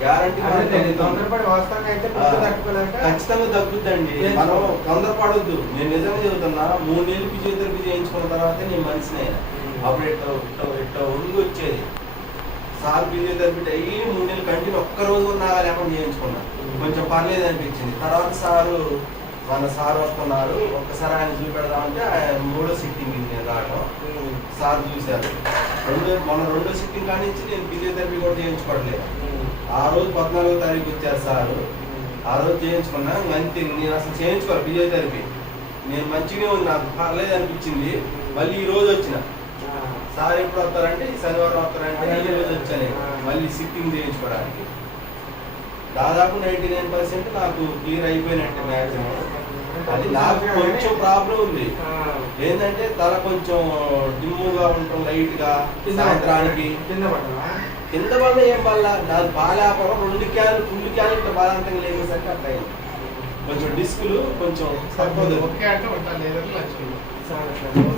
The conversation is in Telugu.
గ్యారంటీ తొందరపడి వాస్తవంగా అయితే ఖచ్చితంగా తగ్గుద్దండి. మనం తొందరపడొద్దు. నేను నిజంగా చెబుతున్నా, 3 నెలలు ఫిజియోథెరపీ చేయించుకున్న తర్వాత నేను మనిషిని అయినా. అప్పుడు ఇట్లా ఒంగి వచ్చేది. సార్ ఫిజియోథెరపీ డైలీ 3 నెలలు కంటిన్యూ ఒక్కరోజు కూడా లేకుండా చేయించుకున్నా. కొంచెం పర్లేదు అనిపించింది. తర్వాత మన సార్ వస్తున్నారు, ఒక్కసారి ఆయన చూపెడదామంటే ఆయన 3వ సిట్టింగ్ నేను రావడం. సార్ చూశారు. మన 2వ సిట్టింగ్ కాడి నుంచి నేను ఫిజియోథెరపీ కూడా చేయించుకోవట్లేదు. ఆ రోజు 14వ తారీఖు వచ్చారు సారు. ఆ రోజు చేయించుకున్నా. అంతే, నేను అసలు చేయించుకోవాలి ఫిజియోథెరపీ. నేను మంచిగానే ఉంది, నాకు పర్లేదు అనిపించింది. మళ్ళీ ఈ రోజు వచ్చిన. సార్ ఎప్పుడు వస్తారంటే ఈ శనివారం వస్తారంటే ఈ రోజు వచ్చాను మళ్ళీ సిట్టింగ్ చేయించుకోవడానికి. దాదాపు 99% నాకు క్లియర్ అయిపోయినట్టు మ్యాక్సిమం. అది నాకు కొంచెం ప్రాబ్లం ఉంది. ఏంటంటే తల కొంచెం డిమ్ముగా ఉంటాం, లైట్ గా. సాయంత్రానికి కింద వల్ల ఏం వల్ల నాకు బాగాలేకపోవడం 2 క్యాన్లు ఫుల్ క్యాన్లు ఇట్లా బలవంతంగా లేసేసరికి అట్లా అయింది. కొంచెం డిస్కులు కొంచెం తక్కువ.